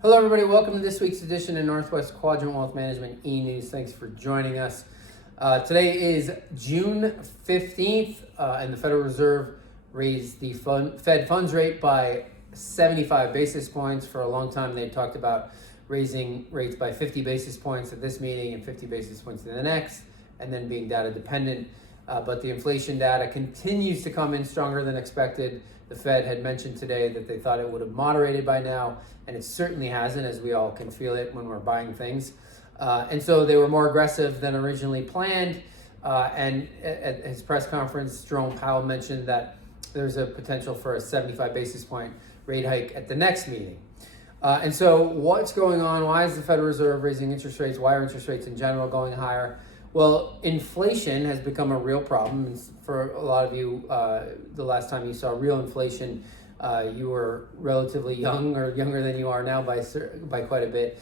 Hello, everybody. Welcome to this week's edition of Northwest Quadrant Wealth Management E-News. Thanks for joining us. Today is June 15th, and the Federal Reserve raised the Fed funds rate by 75 basis points. For a long time, they talked about raising rates by 50 basis points at this meeting and 50 basis points in the next, and then being data dependent. But the inflation data continues to come in stronger than expected. The Fed had mentioned today that they thought it would have moderated by now, and it certainly hasn't, as we all can feel it when we're buying things. And so they were more aggressive than originally planned. And at his press conference, Jerome Powell mentioned that there's a potential for a 75 basis point rate hike at the next meeting. And so what's going on? Why is the Federal Reserve raising interest rates? Why are interest rates in general going higher? Well, inflation has become a real problem. And for a lot of you, the last time you saw real inflation, you were relatively young or younger than you are now by quite a bit.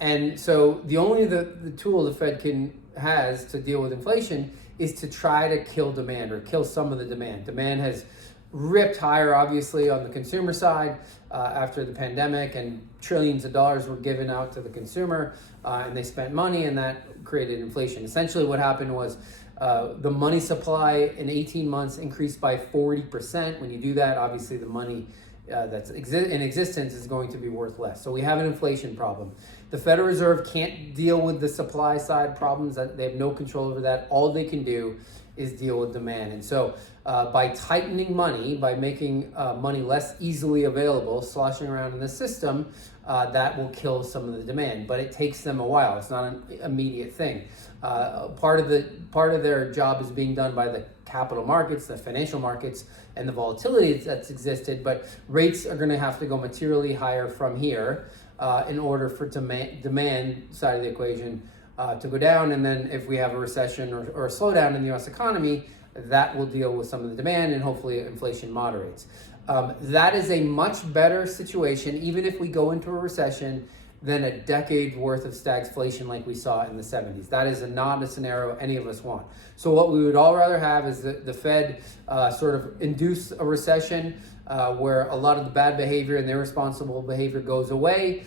And so the tool the Fed has to deal with inflation is to try to kill demand or kill some of the demand. Demand has ripped higher, obviously, on the consumer side after the pandemic, and trillions of dollars were given out to the consumer, and they spent money, and that created inflation. Essentially, what happened was the money supply in 18 months increased by 40%. When you do that, obviously, the money that's in existence is going to be worth less. So we have an inflation problem. The Federal Reserve can't deal with the supply side problems. They have no control over that. All they can do is deal with demand. And so by tightening money, by making money less easily available, sloshing around in the system, that will kill some of the demand. But it takes them a while. It's not an immediate thing. Part of their job is being done by the capital markets, the financial markets, and the volatility that's existed. But rates are going to have to go materially higher from here in order for demand side of the equation to go down. And then if we have a recession or a slowdown in the U.S. economy, that will deal with some of the demand, and hopefully inflation moderates. That is a much better situation, even if we go into a recession, than a decade worth of stagflation like we saw in the 70s. That is not a scenario any of us want. So what we would all rather have is the Fed sort of induce a recession where a lot of the bad behavior and irresponsible behavior goes away,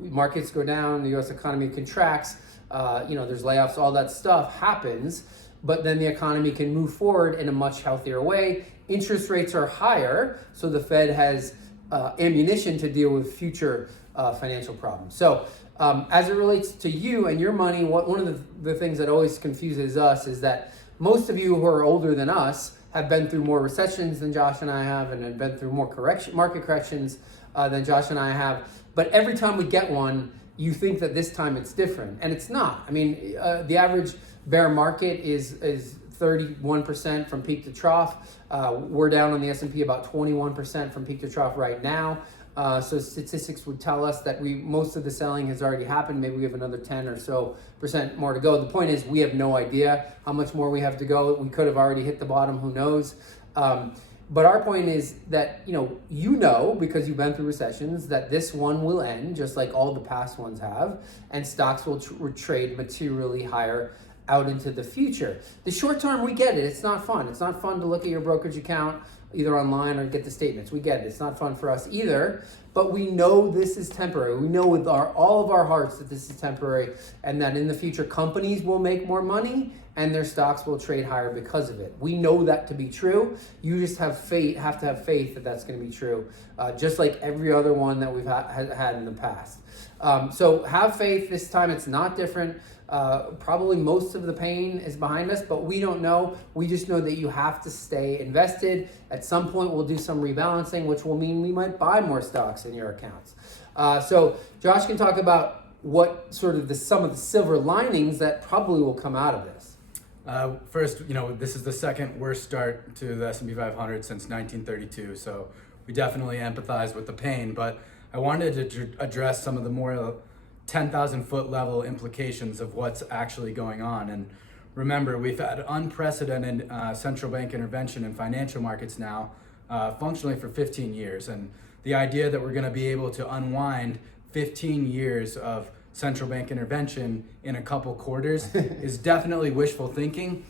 markets go down, the U.S. economy contracts, there's layoffs, all that stuff happens, but then the economy can move forward in a much healthier way. Interest rates are higher, so the Fed has ammunition to deal with future financial problems. So as it relates to you and your money, one of the things that always confuses us is that most of you who are older than us have been through more recessions than Josh and I have, and have been through more market corrections than Josh and I have. But every time we get one, you think that this time it's different, and it's not. I mean, the average bear market is 31% from peak to trough. We're down on the S&P about 21% from peak to trough right now. So statistics would tell us that most of the selling has already happened. Maybe we have another 10 or so percent more to go. The point is, we have no idea how much more we have to go. We could have already hit the bottom, who knows? But our point is that, because you've been through recessions, that this one will end just like all the past ones have, and stocks will trade materially higher out into the future. The short term, we get it. It's not fun. It's not fun to look at your brokerage account either online or get the statements. We get it. It's not fun for us either, but we know this is temporary. We know with all of our hearts that this is temporary, and that in the future companies will make more money and their stocks will trade higher because of it. We know that to be true. You just have to have faith that that's going to be true, just like every other one that we've had in the past. So have faith. This time it's not different. Probably most of the pain is behind us, but we don't know. We just know that you have to stay invested. At some point, we'll do some rebalancing, which will mean we might buy more stocks in your accounts. So Josh can talk about what sort of some of the silver linings that probably will come out of this. First, this is the second worst start to the S&P 500 since 1932, so we definitely empathize with the pain, but I wanted to address some of the more 10,000 foot level implications of what's actually going on. And remember, we've had unprecedented central bank intervention in financial markets now, functionally for 15 years. And the idea that we're going to be able to unwind 15 years of central bank intervention in a couple quarters is definitely wishful thinking.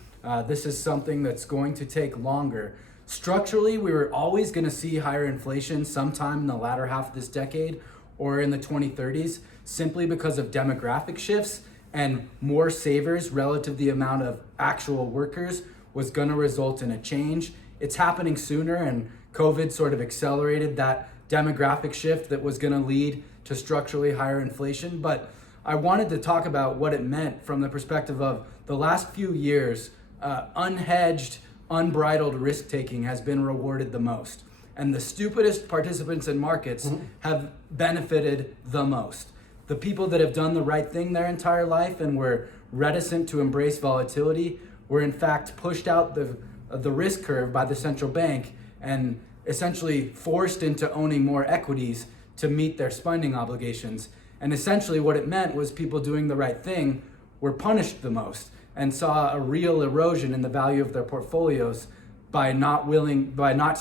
This is something that's going to take longer. Structurally, we were always going to see higher inflation sometime in the latter half of this decade, or in the 2030s simply because of demographic shifts, and more savers relative to the amount of actual workers was going to result in a change. It's happening sooner, and COVID sort of accelerated that demographic shift that was going to lead to structurally higher inflation. But I wanted to talk about what it meant from the perspective of the last few years. Unhedged, unbridled risk taking has been rewarded the most, and the stupidest participants in markets have benefited the most. The people that have done the right thing their entire life and were reticent to embrace volatility were in fact pushed out the risk curve by the central bank and essentially forced into owning more equities to meet their spending obligations. And essentially what it meant was people doing the right thing were punished the most and saw a real erosion in the value of their portfolios by not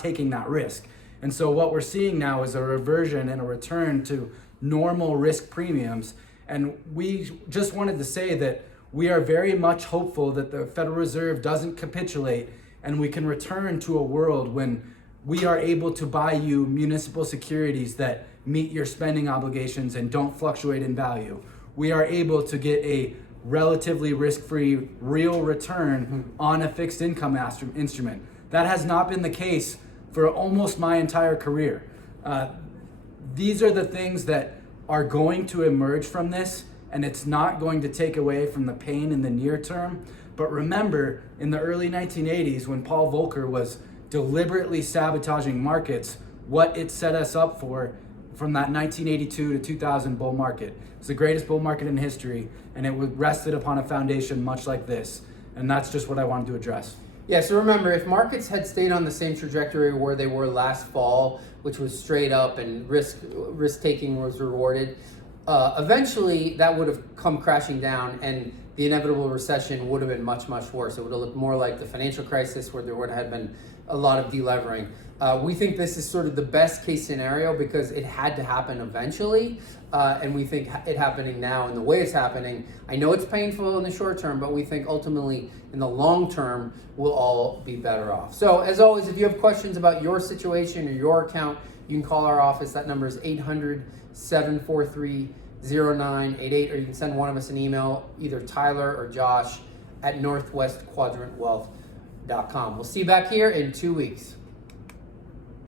taking that risk. And so what we're seeing now is a reversion and a return to normal risk premiums. And we just wanted to say that we are very much hopeful that the Federal Reserve doesn't capitulate and we can return to a world when we are able to buy you municipal securities that meet your spending obligations and don't fluctuate in value. We are able to get a relatively risk-free real return on a fixed income instrument. That has not been the case for almost my entire career. These are the things that are going to emerge from this, and it's not going to take away from the pain in the near term. But remember, in the early 1980s, when Paul Volcker was deliberately sabotaging markets, what it set us up for from that 1982 to 2000 bull market. It's the greatest bull market in history, and it rested upon a foundation much like this. And that's just what I wanted to address. Yeah, so remember, if markets had stayed on the same trajectory where they were last fall, which was straight up and risk taking was rewarded, eventually that would have come crashing down, and the inevitable recession would have been much, much worse. It would have looked more like the financial crisis, where there would have been a lot of delevering. We think this is sort of the best case scenario because it had to happen eventually, and we think it happening now and the way it's happening. I know it's painful in the short term, but we think ultimately in the long term we'll all be better off. So as always, if you have questions about your situation or your account, you can call our office. That number is 800-743-0988, or you can send one of us an email, either Tyler or Josh at northwestquadrantwealth.com. We'll see you back here in 2 weeks.